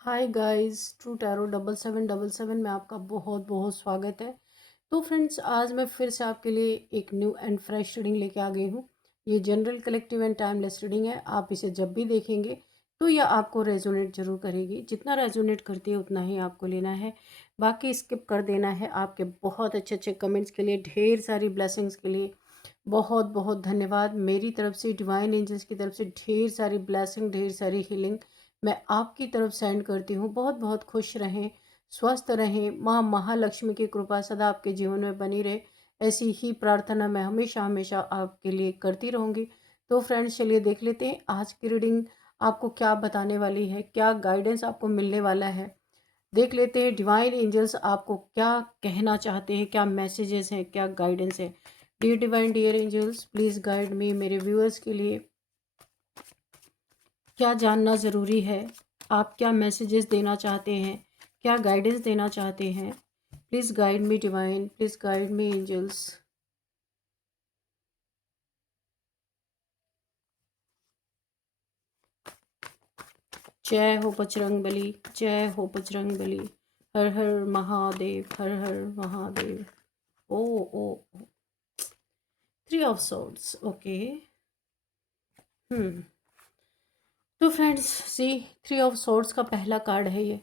Hi guys, true tarot 7777 में आपका बहुत बहुत स्वागत है। तो फ्रेंड्स, आज मैं फिर से आपके लिए एक न्यू एंड फ्रेश रीडिंग लेके आ गई हूँ। ये general collective and timeless reading है। आप इसे जब भी देखेंगे तो यह आपको रेजोनेट जरूर करेगी। जितना रेजोनेट करती है उतना ही आपको लेना है, बाकी स्किप कर देना है। आपके बहुत अच्छे अच्छे कमेंट्स के लिए, ढेर सारी ब्लेसिंग्स के लिए बहुत बहुत धन्यवाद। मेरी तरफ से, डिवाइन एंजल्स की तरफ से ढेर सारी ब्लेसिंग, ढेर सारी हीलिंग मैं आपकी तरफ सेंड करती हूँ। बहुत बहुत खुश रहें, स्वस्थ रहें, माँ महालक्ष्मी की कृपा सदा आपके जीवन में बनी रहे, ऐसी ही प्रार्थना मैं हमेशा हमेशा आपके लिए करती रहूँगी। तो फ्रेंड्स, चलिए देख लेते हैं आज की रीडिंग आपको क्या बताने वाली है, क्या गाइडेंस आपको मिलने वाला है। देख लेते हैं डिवाइन एंजल्स आपको क्या कहना चाहते हैं, क्या मैसेजेस हैं, क्या गाइडेंस है। Dear divine, dear angels, please guide me. मेरे व्यूअर्स के लिए क्या जानना ज़रूरी है, आप क्या मैसेजेस देना चाहते हैं, क्या गाइडेंस देना चाहते हैं। Please guide me divine, please guide me angels. जय हो बजरंग बली, जय हो बजरंग बली। हर हर महादेव, हर हर Mahadev. Oh oh 3 of swords, okay. Hmm तो फ्रेंड्स, सी 3 ऑफ सॉर्ड्स का पहला कार्ड है ये।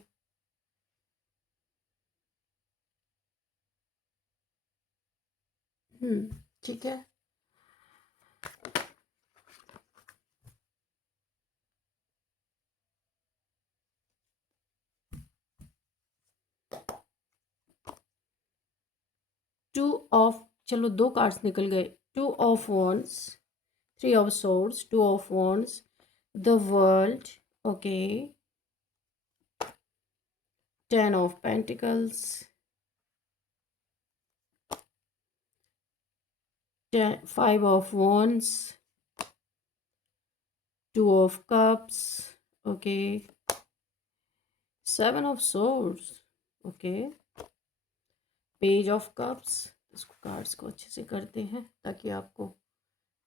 ठीक है। 2 ऑफ, चलो 2 कार्ड्स निकल गए। 2 of wands, 3 of swords, 2 of wands, the world, okay. 10 of pentacles, 5 of wands, 2 of cups, okay. 7 of swords, okay. Page of cups. इसको कार्ड्स को अच्छे से करते हैं ताकि आपको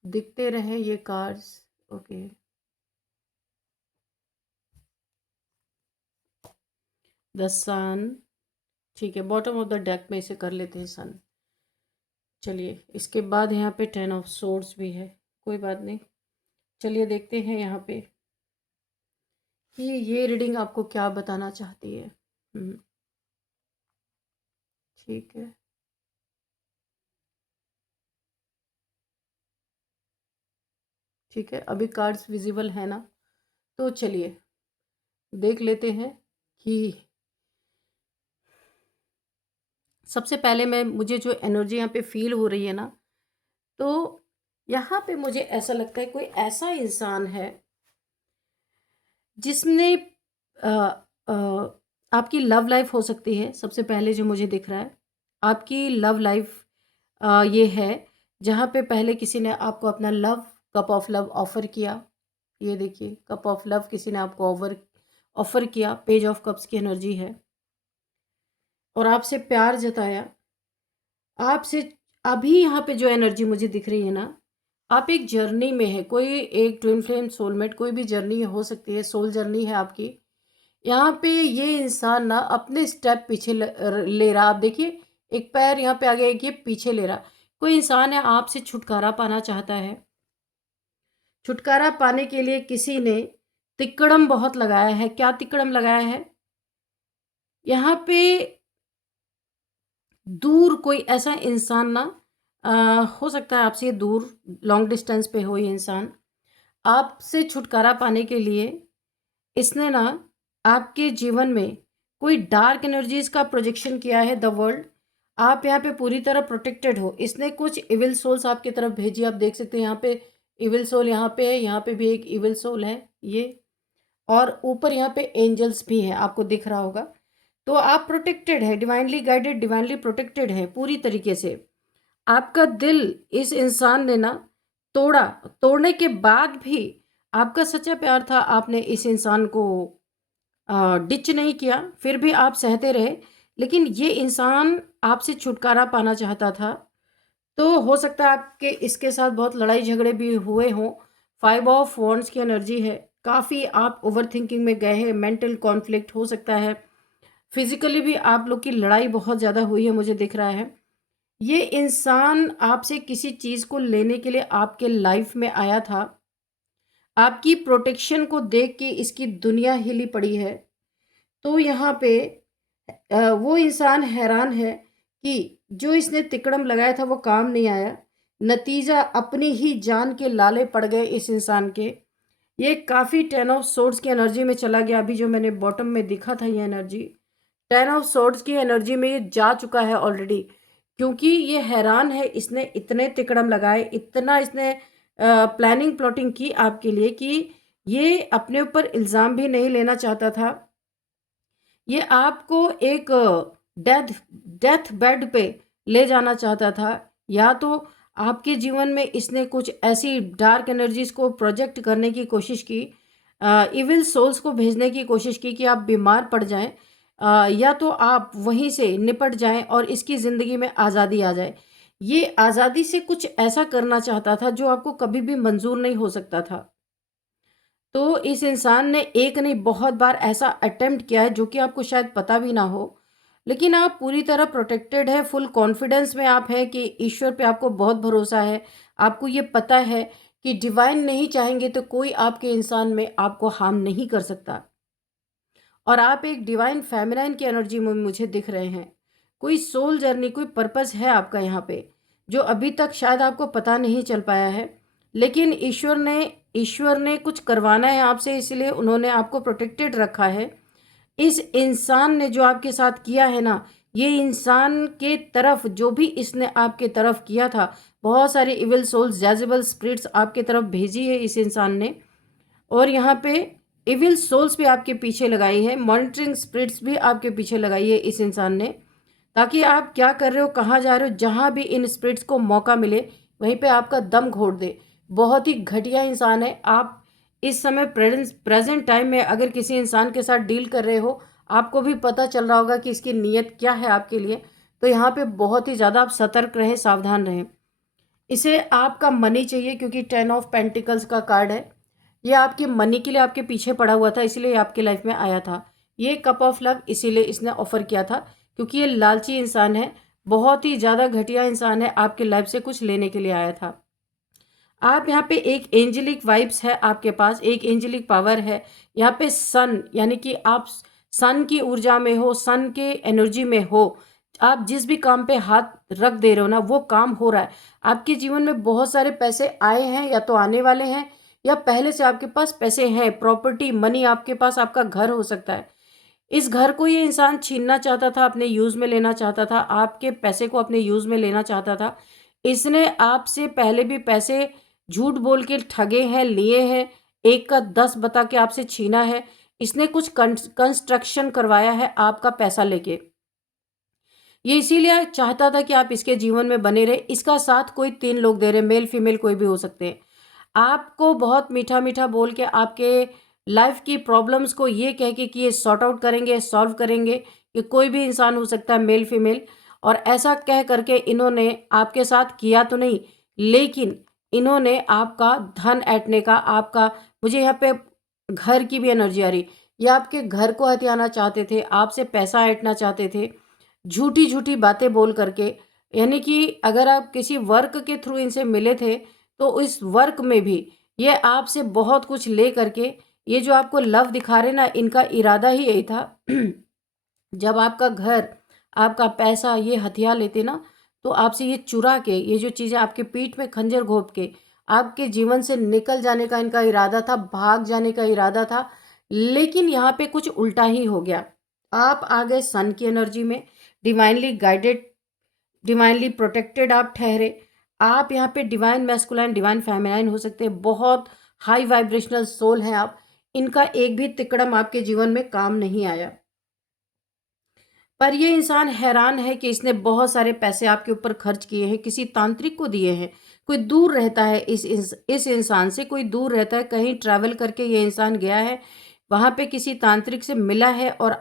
दिखते रहे ये कार्ड्स, ओके। द सन, ठीक है। बॉटम ऑफ द डेक में इसे कर लेते हैं सन। चलिए, इसके बाद यहाँ पे 10 ऑफ सोर्ड्स भी है, कोई बात नहीं। चलिए देखते हैं यहाँ पे कि ये रीडिंग आपको क्या बताना चाहती है। ठीक है। ठीक है, अभी कार्ड्स विजिबल है ना? तो चलिए देख लेते हैं कि सबसे पहले मुझे जो एनर्जी यहाँ पे फील हो रही है ना, तो यहाँ पे मुझे ऐसा लगता है कोई ऐसा इंसान है जिसने अ, अ, आपकी लव लाइफ हो सकती है। सबसे पहले जो मुझे दिख रहा है, आपकी लव लाइफ ये है जहाँ पे पहले किसी ने आपको अपना love, cup of love offer किया। ये देखिए, कप ऑफ लव किसी ने आपको ऑफर किया। पेज ऑफ कप्स की एनर्जी है और आपसे प्यार जताया। आपसे अभी यहाँ पे जो एनर्जी मुझे दिख रही है ना, आप एक जर्नी में है। कोई एक ट्विन फ्लेम, सोलमेट, कोई भी जर्नी हो सकती है, सोल जर्नी है आपकी। यहाँ पे ये इंसान ना अपने स्टेप पीछे ले रहा। आप देखिए, एक पैर यहाँ पे आगे, एक ये पीछे ले रहा। कोई इंसान है आपसे छुटकारा पाना चाहता है। छुटकारा पाने के लिए किसी ने तिकड़म बहुत लगाया है। क्या तिकड़म लगाया है? यहाँ पे दूर कोई ऐसा इंसान ना, हो सकता है आपसे दूर, लॉन्ग डिस्टेंस पे हो ये इंसान। आपसे छुटकारा पाने के लिए इसने ना आपके जीवन में कोई डार्क एनर्जीज का प्रोजेक्शन किया है। द वर्ल्ड, आप यहाँ पे पूरी तरह प्रोटेक्टेड हो। इसने कुछ इविल सोल्स आपकी तरफ भेजी। आप देख सकते हैं यहाँ पे इविल सोल यहाँ पे है, यहाँ पे भी एक इविल सोल है ये, और ऊपर यहाँ पे एंजल्स भी हैं, आपको दिख रहा होगा। तो आप प्रोटेक्टेड है, डिवाइनली गाइडेड, डिवाइनली प्रोटेक्टेड है पूरी तरीके से। आपका दिल इस इंसान ने ना तोड़ा, तोड़ने के बाद भी आपका सच्चा प्यार था। आपने इस इंसान को डिच नहीं किया, फिर भी आप सहते रहे। लेकिन ये इंसान आपसे छुटकारा पाना चाहता था। तो हो सकता है आपके इसके साथ बहुत लड़ाई झगड़े भी हुए हों। 5 ऑफ वॉन्ड्स की एनर्जी है। काफ़ी आप ओवर थिंकिंग में गए हैं, मेंटल कॉन्फ्लिक्ट हो सकता है, फिजिकली भी आप लोग की लड़ाई बहुत ज़्यादा हुई है, मुझे दिख रहा है। ये इंसान आपसे किसी चीज़ को लेने के लिए आपके लाइफ में आया था। आपकी प्रोटेक्शन को देख के इसकी दुनिया हिली पड़ी है। तो यहाँ पे वो इंसान हैरान है कि जो इसने तिकड़म लगाया था वो काम नहीं आया। नतीजा अपनी ही जान के लाले पड़ गए इस इंसान के। ये काफ़ी 10 ऑफ सोर्ड्स की एनर्जी में चला गया। अभी जो मैंने बॉटम में दिखा था ये एनर्जी 10 ऑफ सोर्ड्स की एनर्जी में ये जा चुका है ऑलरेडी, क्योंकि ये हैरान है। इसने इतने तिकड़म लगाए, इतना इसने प्लानिंग प्लॉटिंग की आपके लिए कि ये अपने ऊपर इल्ज़ाम भी नहीं लेना चाहता था। ये आपको एक डेथ डेथ बेड पे ले जाना चाहता था, या तो आपके जीवन में इसने कुछ ऐसी डार्क एनर्जीज को प्रोजेक्ट करने की कोशिश की, इविल सोल्स को भेजने की कोशिश की कि आप बीमार पड़ जाएं, या तो आप वहीं से निपट जाएं और इसकी ज़िंदगी में आज़ादी आ जाए। ये आज़ादी से कुछ ऐसा करना चाहता था जो आपको कभी भी मंजूर नहीं हो सकता था। तो इस इंसान ने एक नहीं बहुत बार ऐसा अटेम्प्ट किया है जो कि आपको शायद पता भी ना हो, लेकिन आप पूरी तरह प्रोटेक्टेड है, फुल कॉन्फिडेंस में आप हैं कि ईश्वर पे आपको बहुत भरोसा है। आपको ये पता है कि डिवाइन नहीं चाहेंगे तो कोई आपके इंसान में आपको हार्म नहीं कर सकता, और आप एक डिवाइन फेमिनाइन की एनर्जी में मुझे दिख रहे हैं। कोई सोल जर्नी, कोई पर्पस है आपका यहाँ पे जो अभी तक शायद आपको पता नहीं चल पाया है, लेकिन ईश्वर ने कुछ करवाना है आपसे, इसलिए उन्होंने आपको प्रोटेक्टेड रखा है। इस इंसान ने जो आपके साथ किया है ना, ये इंसान के तरफ जो भी इसने आपके तरफ किया था, बहुत सारे इविल सोल्स, जैजेबल स्पिरिट्स आपके तरफ भेजी है इस इंसान ने। और यहाँ पे इविल सोल्स भी आपके पीछे लगाई है, मॉनिटरिंग स्पिरिट्स भी आपके पीछे लगाई है इस इंसान ने, ताकि आप क्या कर रहे हो, कहाँ जा रहे हो, जहाँ भी इन स्पिरिट्स को मौका मिले वहीं पे आपका दम घोट दे। बहुत ही घटिया इंसान है। आप इस समय प्रेजेंट टाइम में अगर किसी इंसान के साथ डील कर रहे हो, आपको भी पता चल रहा होगा कि इसकी नीयत क्या है आपके लिए। तो यहाँ पे बहुत ही ज़्यादा आप सतर्क रहें, सावधान रहें। इसे आपका मनी चाहिए क्योंकि 10 ऑफ पेंटिकल्स का कार्ड है। ये आपके मनी के लिए आपके पीछे पड़ा हुआ था, इसीलिए आपकी लाइफ में आया था। ये कप ऑफ लव इसीलिए इसने ऑफर किया था, क्योंकि ये लालची इंसान है, बहुत ही ज़्यादा घटिया इंसान है, आपके लाइफ से कुछ लेने के लिए आया था। आप यहाँ पे एक एंजेलिक वाइब्स है आपके पास, एक एंजेलिक पावर है यहाँ पे। सन यानी कि आप सन की ऊर्जा में हो, सन के एनर्जी में हो। आप जिस भी काम पे हाथ रख दे रहे हो ना, वो काम हो रहा है। आपके जीवन में बहुत सारे पैसे आए हैं या तो आने वाले हैं, या पहले से आपके पास पैसे हैं, प्रॉपर्टी मनी आपके पास, आपका घर हो सकता है। इस घर को ये इंसान छीनना चाहता था, अपने यूज़ में लेना चाहता था, आपके पैसे को अपने यूज़ में लेना चाहता था। इसने आपसे पहले भी पैसे झूठ बोल के ठगे हैं, लिए हैं, एक का 10 बता के आपसे छीना है। इसने कुछ कंस्ट्रक्शन करवाया है आपका पैसा लेके। ये इसीलिए चाहता था कि आप इसके जीवन में बने रहे। इसका साथ कोई 3 लोग दे रहे, मेल फीमेल कोई भी हो सकते हैं। आपको बहुत मीठा मीठा बोल के आपके लाइफ की प्रॉब्लम्स को ये कह के कि ये सॉर्ट आउट करेंगे, सॉल्व करेंगे। ये कोई भी इंसान हो सकता है, मेल फीमेल। और ऐसा कह करके इन्होंने आपके साथ किया तो नहीं, लेकिन इन्होंने आपका धन ऐंठने का, आपका, मुझे यहाँ पे घर की भी एनर्जी आ रही, ये आपके घर को हथियाना चाहते थे, आपसे पैसा ऐंठना चाहते थे, झूठी झूठी बातें बोल करके। यानी कि अगर आप किसी वर्क के थ्रू इनसे मिले थे, तो इस वर्क में भी ये आपसे बहुत कुछ ले करके, ये जो आपको लव दिखा रहे ना, इनका इरादा ही यही था। जब आपका घर, आपका पैसा ये हथिया लेते ना, तो आपसे ये चुरा के, ये जो चीज़ें आपके पीठ में खंजर घोंप के आपके जीवन से निकल जाने का इनका इरादा था, भाग जाने का इरादा था। लेकिन यहाँ पे कुछ उल्टा ही हो गया। आप आ गए सन की एनर्जी में, डिवाइनली गाइडेड, डिवाइनली प्रोटेक्टेड आप ठहरे। आप यहाँ पे डिवाइन मैस्कुलाइन, डिवाइन फेमिनाइन हो सकते हैं। बहुत हाई वाइब्रेशनल सोल हैं आप। इनका एक भी तिकड़म आपके जीवन में काम नहीं आया। पर ये इंसान हैरान है कि इसने बहुत सारे पैसे आपके ऊपर खर्च किए हैं, किसी तांत्रिक को दिए हैं। कोई दूर रहता है इस इंसान से, कोई दूर रहता है, कहीं ट्रैवल करके ये इंसान गया है, वहाँ पे किसी तांत्रिक से मिला है और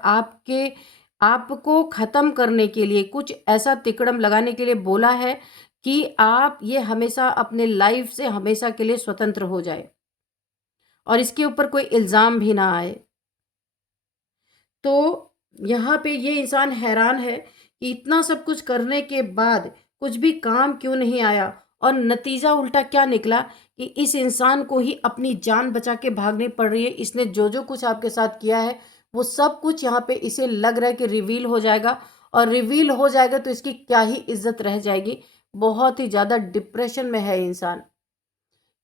आपको ख़त्म करने के लिए, कुछ ऐसा तिकड़म लगाने के लिए बोला है कि आप ये हमेशा अपने लाइफ से हमेशा के लिए स्वतंत्र हो जाए। और इसके ऊपर कोई इल्ज़ाम भी ना आए। तो यहाँ पे ये इंसान हैरान है कि इतना सब कुछ करने के बाद कुछ भी काम क्यों नहीं आया, और नतीजा उल्टा क्या निकला कि इस इंसान को ही अपनी जान बचा के भागनी पड़ रही है। इसने जो जो कुछ आपके साथ किया है वो सब कुछ यहाँ पे इसे लग रहा है कि रिवील हो जाएगा, और रिवील हो जाएगा तो इसकी क्या ही इज्जत रह जाएगी। बहुत ही ज़्यादा डिप्रेशन में है इंसान।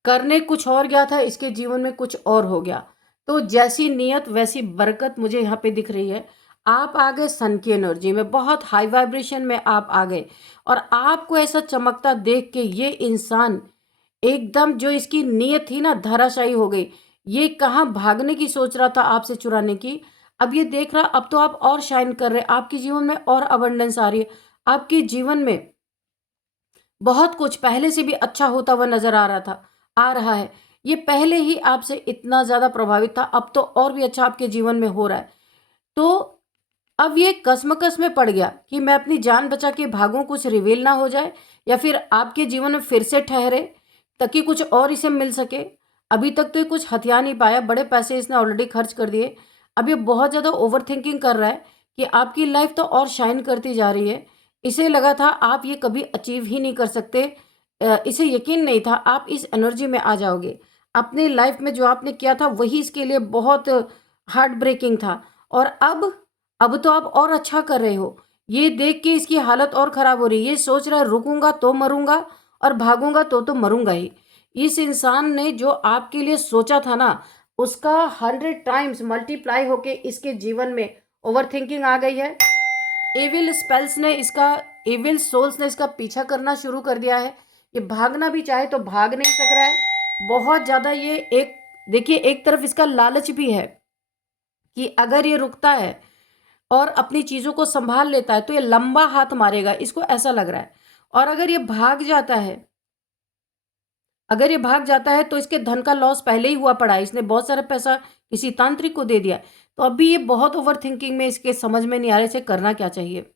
करने कुछ और गया था, इसके जीवन में कुछ और हो गया। तो जैसी नीयत वैसी बरकत मुझे यहाँ पे दिख रही है। आप आ गए सन की एनर्जी में, बहुत हाई वाइब्रेशन में आप आ गए, और आपको ऐसा चमकता देख के ये इंसान एकदम, जो इसकी नीयत थी ना, धराशायी हो गई। ये कहाँ भागने की सोच रहा था आपसे चुराने की, अब ये देख रहा, अब तो आप और शाइन कर रहे, आपके जीवन में और अबंडेंस आ रही है, आपके जीवन में बहुत कुछ पहले से भी अच्छा होता हुआ नजर आ रहा है। ये पहले ही आपसे इतना ज़्यादा प्रभावित था, अब तो और भी अच्छा आपके जीवन में हो रहा है। तो अब ये कसमकस में पड़ गया कि मैं अपनी जान बचा के भागूं, कुछ रिवील ना हो जाए, या फिर आपके जीवन में फिर से ठहरे ताकि कुछ और इसे मिल सके। अभी तक तो ये कुछ हथिया नहीं पाया, बड़े पैसे इसने ऑलरेडी खर्च कर दिए। अब ये बहुत ज़्यादा ओवर थिंकिंग कर रहा है कि आपकी लाइफ तो और शाइन करती जा रही है। इसे लगा था आप ये कभी अचीव ही नहीं कर सकते। इसे यकीन नहीं था आप इस एनर्जी में आ जाओगे। अपनी लाइफ में जो आपने किया था वही इसके लिए बहुत हार्ट ब्रेकिंग था, और अब तो आप और अच्छा कर रहे हो। ये देख के इसकी हालत और ख़राब हो रही है। ये सोच रहा है रुकूंगा तो मरूंगा, और भागूंगा तो मरूंगा ही। इस इंसान ने जो आपके लिए सोचा था ना, उसका 100 टाइम्स मल्टीप्लाई होके इसके जीवन में ओवर थिंकिंग आ गई है। एविल स्पेल्स ने इसका, एविल सोल्स ने इसका पीछा करना शुरू कर दिया है। ये भागना भी चाहे तो भाग नहीं सक रहा है। बहुत ज़्यादा ये एक, देखिए, एक तरफ इसका लालच भी है कि अगर ये रुकता है और अपनी चीज़ों को संभाल लेता है तो ये लंबा हाथ मारेगा, इसको ऐसा लग रहा है। और अगर ये भाग जाता है तो इसके धन का लॉस पहले ही हुआ पड़ा है। इसने बहुत सारा पैसा किसी तांत्रिक को दे दिया है। तो अभी ये बहुत ओवर थिंकिंग में, इसके समझ में नहीं आ रहा इसे करना क्या चाहिए।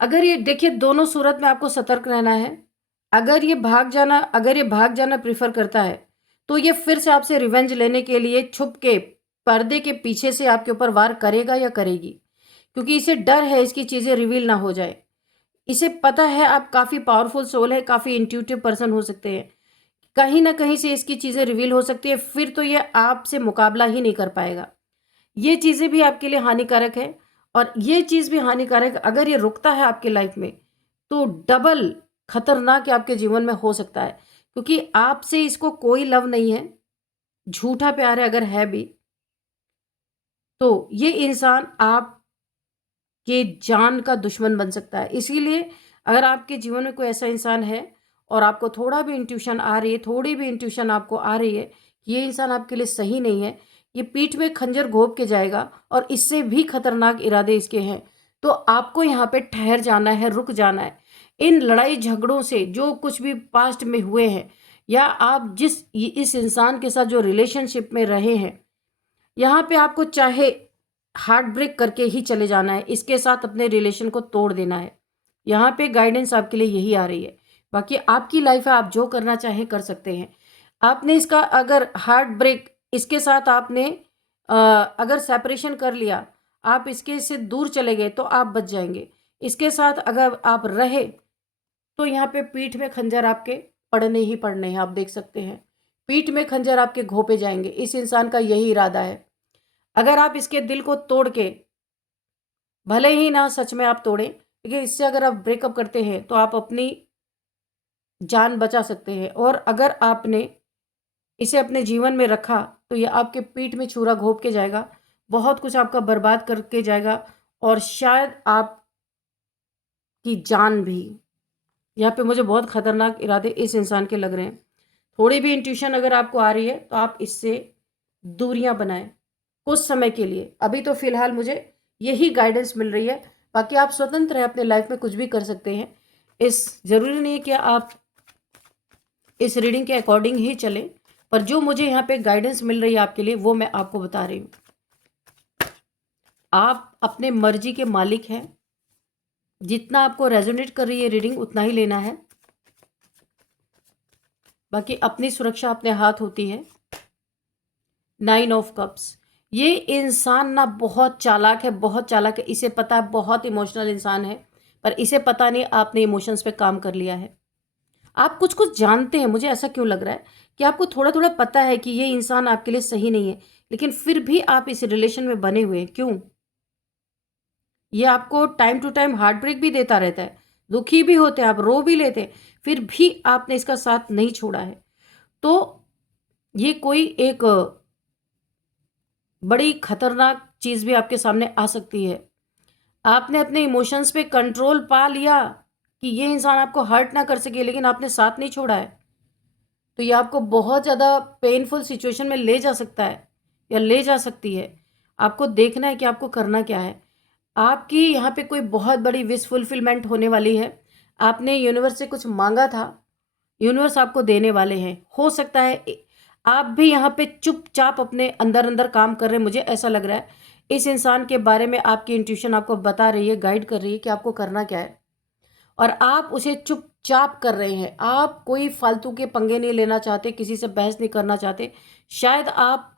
अगर ये, देखिए, दोनों सूरत में आपको सतर्क रहना है। अगर ये भाग जाना प्रीफर करता है तो ये फिर से आपसे रिवेंज लेने के लिए छुप के पर्दे के पीछे से आपके ऊपर वार करेगा या करेगी, क्योंकि इसे डर है इसकी चीज़ें रिवील ना हो जाए। इसे पता है आप काफ़ी पावरफुल सोल है, काफ़ी इंट्यूटिव पर्सन हो सकते हैं। कहीं ना कहीं से इसकी चीज़ें रिवील हो सकती है, फिर तो ये आपसे मुकाबला ही नहीं कर पाएगा। ये चीज़ें भी आपके लिए हानिकारक है, और ये चीज़ भी हानिकारक, अगर ये रुकता है आपके लाइफ में तो डबल खतरनाक आपके जीवन में हो सकता है, क्योंकि आपसे इसको कोई लव नहीं है, झूठा प्यार है अगर है भी, तो ये इंसान आपके जान का दुश्मन बन सकता है। इसीलिए अगर आपके जीवन में कोई ऐसा इंसान है और आपको थोड़ा भी इंट्यूशन आ रही है, थोड़ी भी इंट्यूशन आपको आ रही है कि ये इंसान आपके लिए सही नहीं है, ये पीठ में खंजर घोंप के जाएगा और इससे भी खतरनाक इरादे इसके हैं, तो आपको यहाँ पे ठहर जाना है, रुक जाना है। इन लड़ाई झगड़ों से जो कुछ भी पास्ट में हुए हैं, या आप इस इंसान के साथ जो रिलेशनशिप में रहे हैं, यहाँ पे आपको चाहे हार्ट ब्रेक करके ही चले जाना है, इसके साथ अपने रिलेशन को तोड़ देना है। यहाँ पे गाइडेंस आपके लिए यही आ रही है। बाकी आपकी लाइफ है, आप जो करना चाहें कर सकते हैं। आपने इसका अगर हार्ट ब्रेक, इसके साथ आपने अगर सेपरेशन कर लिया, आप इसके से दूर चले गए तो आप बच जाएंगे। इसके साथ अगर आप रहे तो यहाँ पे पीठ में खंजर आपके पड़ने ही पड़ने हैं। आप देख सकते हैं पीठ में खंजर आपके घोंपे जाएंगे। इस इंसान का यही इरादा है। अगर आप इसके दिल को तोड़ के, भले ही ना सच में आप तोड़ें, लेकिन इससे अगर आप ब्रेकअप करते हैं तो आप अपनी जान बचा सकते हैं। और अगर आपने इसे अपने जीवन में रखा तो ये आपके पीठ में छुरा घोंप के जाएगा, बहुत कुछ आपका बर्बाद करके जाएगा, और शायद आपकी जान भी। यहाँ पे मुझे बहुत खतरनाक इरादे इस इंसान के लग रहे हैं। थोड़ी भी इंट्यूशन अगर आपको आ रही है तो आप इससे दूरियां बनाएं कुछ समय के लिए। अभी तो फिलहाल मुझे यही गाइडेंस मिल रही है। बाकी आप स्वतंत्र हैं, अपने लाइफ में कुछ भी कर सकते हैं। ज़रूरी नहीं है कि आप इस रीडिंग के अकॉर्डिंग ही चलें, पर जो मुझे यहाँ पे गाइडेंस मिल रही है आपके लिए वो मैं आपको बता रही हूँ। आप अपने मर्जी के मालिक हैं। जितना आपको रेजोनेट कर रही है रीडिंग उतना ही लेना है। बाकी अपनी सुरक्षा अपने हाथ होती है। 9 ऑफ कप्स। ये इंसान ना बहुत चालाक है, बहुत चालाक है। इसे पता है बहुत इमोशनल इंसान है, पर इसे पता नहीं आपने इमोशंस पे काम कर लिया है। आप कुछ कुछ जानते हैं, मुझे ऐसा क्यों लग रहा है कि आपको थोड़ा थोड़ा पता है कि ये इंसान आपके लिए सही नहीं है, लेकिन फिर भी आप इस रिलेशन में बने हुए हैं। क्यों? ये आपको time to time heart break भी देता रहता है, दुखी भी होते हैं, आप रो भी लेते हैं, फिर भी आपने इसका साथ नहीं छोड़ा है। तो ये कोई एक बड़ी खतरनाक चीज भी आपके सामने आ सकती है। आपने अपने इमोशंस पे कंट्रोल पा लिया कि ये इंसान आपको हर्ट ना कर सके, लेकिन आपने साथ नहीं छोड़ा है। तो ये आपको बहुत ज़्यादा पेनफुल सिचुएशन में ले जा सकता है या ले जा सकती है। आपको देखना है कि आपको करना क्या है। आपकी यहाँ पे कोई बहुत बड़ी विश फुलफिलमेंट होने वाली है। आपने यूनिवर्स से कुछ मांगा था, यूनिवर्स आपको देने वाले हैं। हो सकता है आप भी यहाँ पे चुपचाप अपने अंदर अंदर काम कर रहे हैं। मुझे ऐसा लग रहा है इस इंसान के बारे में आपकी इंट्यूशन आपको बता रही है, गाइड कर रही है कि आपको करना क्या है, और आप उसे चुपचाप कर रहे हैं। आप कोई फालतू के पंगे नहीं लेना चाहते, किसी से बहस नहीं करना चाहते। शायद आप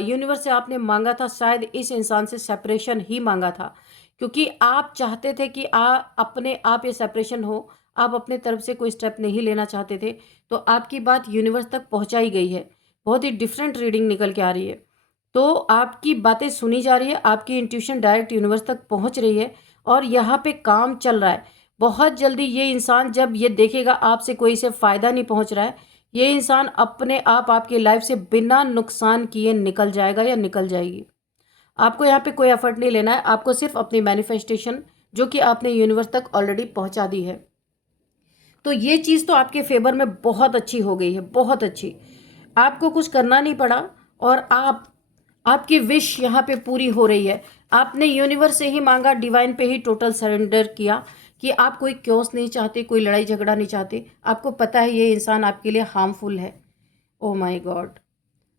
यूनिवर्स से आपने मांगा था, शायद इस इंसान से सेपरेशन ही मांगा था, क्योंकि आप चाहते थे कि अपने आप ये सेपरेशन हो। आप अपने तरफ से कोई स्टेप नहीं लेना चाहते थे। तो आपकी बात यूनिवर्स तक पहुंचाई गई है। बहुत ही डिफरेंट रीडिंग निकल के आ रही है। तो आपकी बातें सुनी जा रही है, आपकी इंट्यूशन डायरेक्ट यूनिवर्स तक पहुंच रही है, और यहाँ पे काम चल रहा है। बहुत जल्दी ये इंसान जब ये देखेगा आपसे कोई से फ़ायदा नहीं पहुंच रहा है, ये इंसान अपने आप आपकी लाइफ से बिना नुकसान किए निकल जाएगा या निकल जाएगी। आपको यहाँ पे कोई एफर्ट नहीं लेना है। आपको सिर्फ अपनी मैनिफेस्टेशन जो कि आपने यूनिवर्स तक ऑलरेडी पहुंचा दी है, तो ये चीज़ तो आपके फेवर में बहुत अच्छी हो गई है, बहुत अच्छी। आपको कुछ करना नहीं पड़ा, और आपकी विश यहाँ पे पूरी हो रही है। आपने यूनिवर्स से ही मांगा, डिवाइन पे ही टोटल सरेंडर किया कि आप कोई क्योस नहीं चाहते, कोई लड़ाई झगड़ा नहीं चाहते। आपको पता है ये इंसान आपके लिए हार्मफुल है। Oh my God.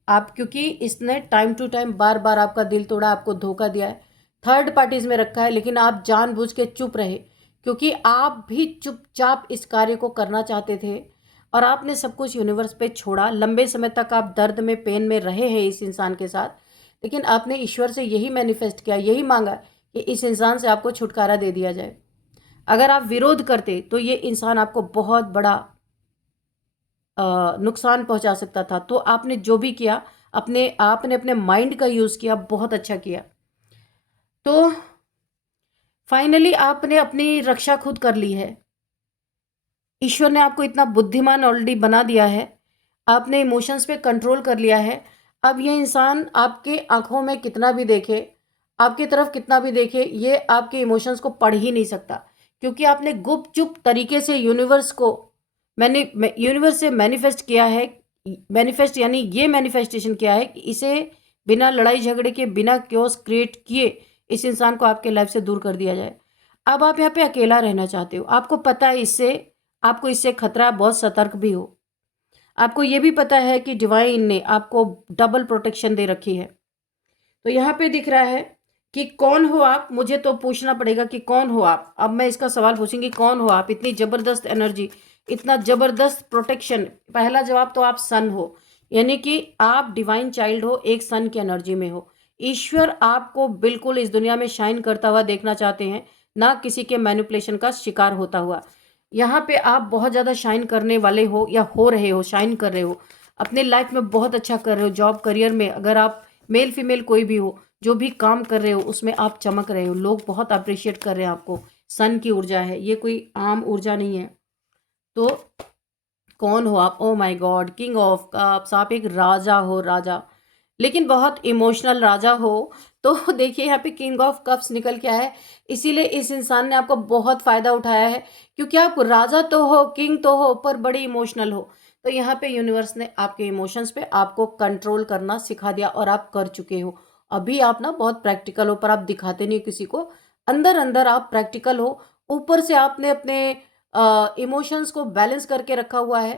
आप, क्योंकि इसने टाइम टू टाइम बार बार आपका दिल तोड़ा, आपको धोखा दिया है, थर्ड पार्टीज में रखा है, लेकिन आप जानबूझ के चुप रहे, क्योंकि आप भी चुपचाप इस कार्य को करना चाहते थे, और आपने सब कुछ यूनिवर्स पे छोड़ा। लंबे समय तक आप दर्द में, पेन में रहे हैं इस इंसान के साथ, लेकिन आपने ईश्वर से यही मैनिफेस्ट किया, यही मांगा कि इस इंसान से आपको छुटकारा दे दिया जाए। अगर आप विरोध करते तो ये इंसान आपको बहुत बड़ा नुकसान पहुंचा सकता था। तो आपने जो भी किया, आपने अपने माइंड का यूज़ किया, बहुत अच्छा किया। तो फाइनली आपने अपनी रक्षा खुद कर ली है। ईश्वर ने आपको इतना बुद्धिमान ऑलरेडी बना दिया है। आपने इमोशंस पे कंट्रोल कर लिया है। अब ये इंसान आपके आंखों में कितना भी देखे, आपकी तरफ कितना भी देखे, ये आपके इमोशंस को पढ़ ही नहीं सकता, क्योंकि आपने गुपचुप तरीके से यूनिवर्स से मैनिफेस्ट किया है। मैनिफेस्ट यानी ये मैनिफेस्टेशन किया है कि इसे बिना लड़ाई झगड़े के, बिना क्योस क्रिएट किए इस इंसान को आपके लाइफ से दूर कर दिया जाए। अब आप यहाँ पे अकेला रहना चाहते हो। आपको पता है आपको इससे खतरा, बहुत सतर्क भी हो। आपको ये भी पता है कि डिवाइन ने आपको डबल प्रोटेक्शन दे रखी है। तो यहाँ पे दिख रहा है कि कौन हो आप। मुझे तो पूछना पड़ेगा कि कौन हो आप। अब मैं इसका सवाल पूछूंगी, कौन हो आप? इतनी जबरदस्त एनर्जी, इतना जबरदस्त प्रोटेक्शन। पहला जवाब तो आप सन हो, यानी कि आप डिवाइन चाइल्ड हो, एक सन की एनर्जी में हो। ईश्वर आपको बिल्कुल इस दुनिया में शाइन करता हुआ देखना चाहते हैं, ना किसी के मैनिपुलेशन का शिकार होता हुआ। यहाँ पे आप बहुत ज़्यादा शाइन करने वाले हो, या हो रहे हो, शाइन कर रहे हो, अपने लाइफ में बहुत अच्छा कर रहे हो। जॉब, करियर में, अगर आप मेल फीमेल कोई भी हो, जो भी काम कर रहे हो उसमें आप चमक रहे हो। लोग बहुत अप्रिशिएट कर रहे हैं आपको। सन की ऊर्जा है ये, कोई आम ऊर्जा नहीं है। तो कौन हो आप? Oh my God, king of cups. आप एक राजा हो, राजा, लेकिन बहुत इमोशनल राजा हो। तो देखिए यहाँ पे किंग ऑफ कप्स निकल के आया है। इसीलिए इस इंसान ने आपको बहुत फायदा उठाया है, क्योंकि आप राजा तो हो, किंग तो हो, पर बड़े इमोशनल हो। तो यहाँ पे यूनिवर्स ने आपके इमोशंस पे आपको कंट्रोल करना सिखा दिया, और आप कर चुके हो। अभी आप ना बहुत प्रैक्टिकल हो, पर आप दिखाते नहीं किसी को। अंदर अंदर आप प्रैक्टिकल हो। ऊपर से आपने अपने इमोशंस को बैलेंस करके रखा हुआ है।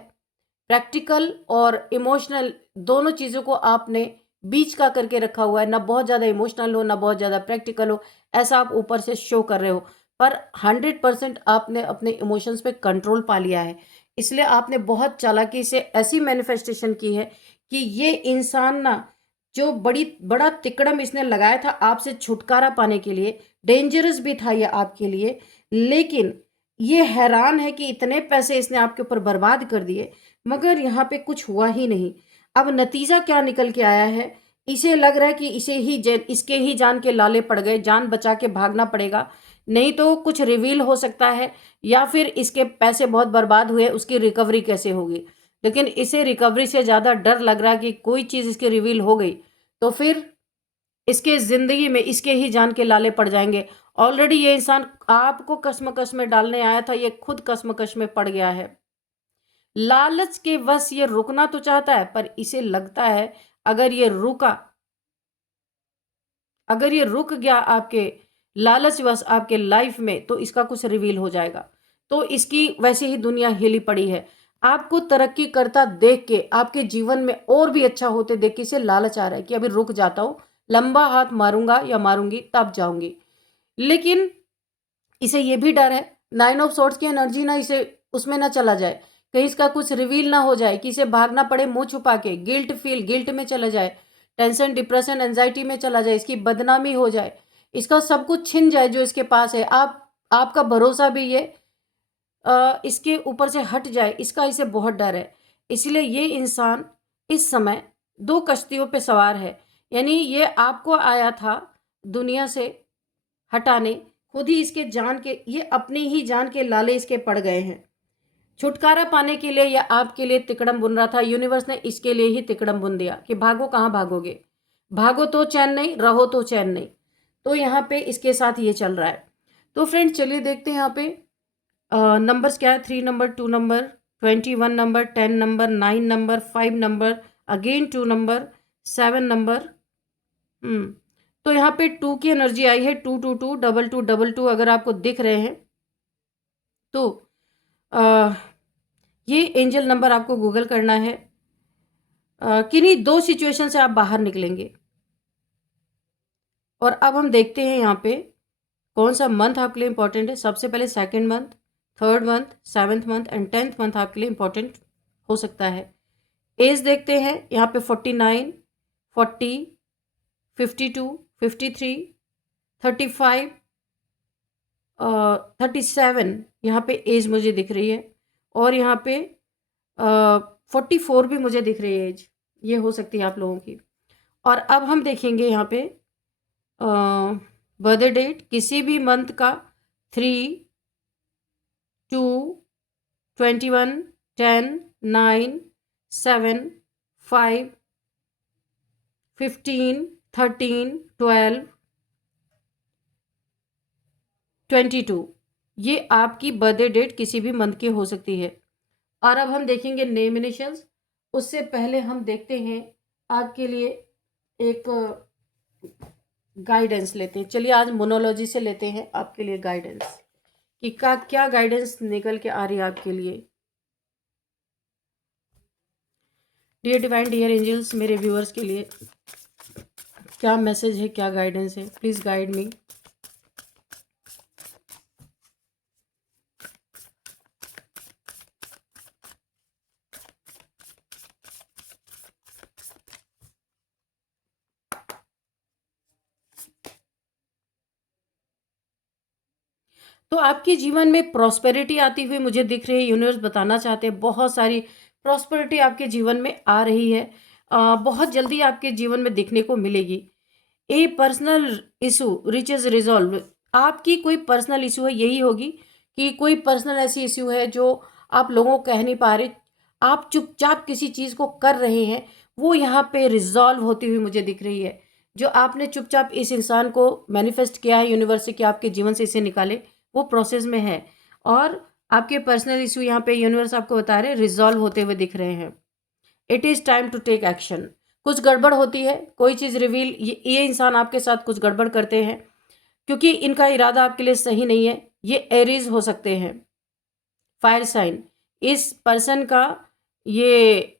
प्रैक्टिकल और इमोशनल दोनों चीज़ों को आपने बीच का करके रखा हुआ है। ना बहुत ज़्यादा इमोशनल हो, ना बहुत ज़्यादा प्रैक्टिकल हो, ऐसा आप ऊपर से शो कर रहे हो। पर 100% आपने अपने इमोशंस पे कंट्रोल पा लिया है। इसलिए आपने बहुत चालाकी से ऐसी मैनिफेस्टेशन की है कि ये इंसान ना जो बड़ा तिकड़म इसने लगाया था आपसे छुटकारा पाने के लिए, डेंजरस भी था ये आपके लिए, लेकिन ये हैरान है कि इतने पैसे इसने आपके ऊपर बर्बाद कर दिए मगर यहाँ पे कुछ हुआ ही नहीं। अब नतीजा क्या निकल के आया है, इसे लग रहा है कि इसके ही जान के लाले पड़ गए, जान बचा के भागना पड़ेगा, नहीं तो कुछ रिवील हो सकता है या फिर इसके पैसे बहुत बर्बाद हुए, उसकी रिकवरी कैसे होगी। लेकिन इसे रिकवरी से ज़्यादा डर लग रहा है कि कोई चीज़ इसकी रिवील हो गई तो फिर इसके ज़िंदगी में इसके ही जान के लाले पड़ जाएंगे। ऑलरेडी ये इंसान आपको कश्मकश में डालने आया था, ये खुद कश्मकश में पड़ गया है। लालच के वश ये रुकना तो चाहता है, पर इसे लगता है अगर ये रुक गया आपके लालचवश आपके लाइफ में तो इसका कुछ रिवील हो जाएगा। तो इसकी वैसे ही दुनिया हिली पड़ी है। आपको तरक्की करता देख के, आपके जीवन में और भी अच्छा होते देख के इसे लालच आ रहा है कि अभी रुक जाता हूँ, लंबा हाथ मारूंगा या मारूंगी तब जाऊंगी। लेकिन इसे ये भी डर है 9 ऑफ सॉर्ड्स की एनर्जी ना इसे उसमें ना चला जाए, कहीं इसका कुछ रिवील ना हो जाए कि इसे भागना पड़े मुंह छुपा के, गिल्ट में चला जाए, टेंशन डिप्रेशन एंजाइटी में चला जाए, इसकी बदनामी हो जाए, इसका सब कुछ छिन जाए जो इसके पास है, आपका भरोसा भी ये इसके ऊपर से हट जाए, इसका इसे बहुत डर है। इसलिए ये इंसान इस समय 2 कश्तियों पे सवार है। यानी ये आपको आया था दुनिया से हटाने, खुद ही इसके जान के, ये अपनी ही जान के लाले इसके पड़ गए हैं। छुटकारा पाने के लिए या आपके लिए तिकड़म बुन रहा था, यूनिवर्स ने इसके लिए ही तिकड़म बुन दिया कि भागो, कहाँ भागोगे, भागो तो चैन नहीं, रहो तो चैन नहीं। तो यहाँ पे इसके साथ ये चल रहा है। तो फ्रेंड चलिए देखते हैं यहाँ पे नंबर्स क्या है। 3 number, 2 number, 21 number, 10 number, 9 number, 5 number, again 2 number, 7 number. तो यहाँ पे 2 की एनर्जी आई है, 222 2222 अगर आपको दिख रहे हैं तो ये एंजल नंबर आपको गूगल करना है। किन्हीं 2 सिचुएशन से आप बाहर निकलेंगे। और अब हम देखते हैं यहाँ पे कौन सा मंथ आपके लिए इंपॉर्टेंट है। सबसे पहले 2nd month, 3rd month, 7th month and 10th month आपके लिए इंपॉर्टेंट हो सकता है। एज देखते हैं यहाँ पे 49, 40, 52, 53, 35, 37 यहाँ पे एज मुझे दिख रही है। और यहाँ पे 44 भी मुझे दिख रही है एज, ये हो सकती है आप लोगों की। और अब हम देखेंगे यहाँ पे बर्थडे डेट किसी भी मंथ का 3, 2, 21, 10, 9, 7, 5, 15, 13, 12, 22 ये आपकी बर्थडे डेट किसी भी मंथ की हो सकती है। और अब हम देखेंगे नेम इनिशियल्स। उससे पहले हम देखते हैं आपके लिए एक गाइडेंस लेते हैं। चलिए आज मोनोलॉजी से लेते हैं आपके लिए गाइडेंस कि क्या गाइडेंस निकल के आ रही है आपके लिए। डियर डिवाइन, डियर एंजल्स, मेरे व्यूअर्स के लिए क्या मैसेज है, क्या गाइडेंस है, प्लीज गाइड मी। तो आपके जीवन में प्रॉस्पेरिटी आती हुई मुझे दिख रही है। यूनिवर्स बताना चाहते हैं बहुत सारी प्रॉस्पेरिटी आपके जीवन में आ रही है, बहुत जल्दी आपके जीवन में दिखने को मिलेगी। A personal issue reaches resolve, आपकी कोई पर्सनल इशू है, यही होगी कि कोई पर्सनल ऐसी इशू है जो आप लोगों को कह नहीं पा रहे, आप चुपचाप किसी चीज़ को कर रहे हैं, वो यहाँ पे रिजॉल्व होती हुई मुझे दिख रही है। जो आपने चुपचाप इस इंसान को मैनिफेस्ट किया है यूनिवर्स से कि आपके जीवन से इसे निकाले, वो प्रोसेस में है। और आपके पर्सनल इशू यहाँ पे यूनिवर्स आपको बता रहे रिजॉल्व होते हुए दिख रहे हैं। It is time to take action. कुछ गड़बड़ होती है, कोई चीज़ रिवील, ये इंसान आपके साथ कुछ गड़बड़ करते हैं क्योंकि इनका इरादा आपके लिए सही नहीं है। ये एरीज हो सकते हैं, फायर साइन। इस पर्सन का ये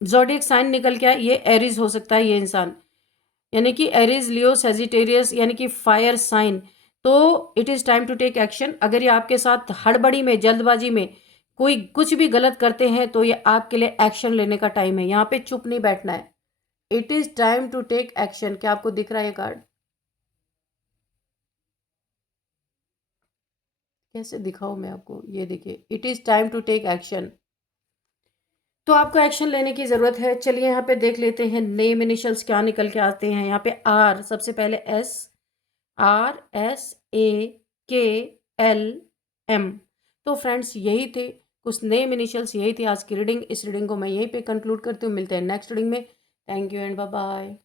ज़ोडिएक साइन निकल के आए, ये एरीज हो सकता है ये इंसान, यानी कि एरीज, लियो, सेजिटेरियस, यानी कि फायर साइन। तो it is time to take action. अगर ये आपके साथ हड़बड़ी में, जल्दबाजी में कोई कुछ भी गलत करते हैं तो ये आपके लिए एक्शन लेने का टाइम है। यहाँ पे चुप नहीं बैठना है, it is time to take action. क्या आपको दिख रहा है ये कार्ड? कैसे दिखाऊं मैं आपको? ये देखिए, it is time to take action. तो आपको एक्शन लेने की ज़रूरत है। चलिए यहाँ पे देख लेते हैं नेम इनिशियल्स क्या निकल के आते हैं। यहाँ पे आर, सबसे पहले एस, आर एस ए के एल एम। तो फ्रेंड्स यही थे कुछ नेम इनिशियल्स, यही थी आज की रीडिंग। इस रीडिंग को मैं यहीं पे कंक्लूड करती हूँ। मिलते हैं नेक्स्ट रीडिंग में। Thank you and bye bye.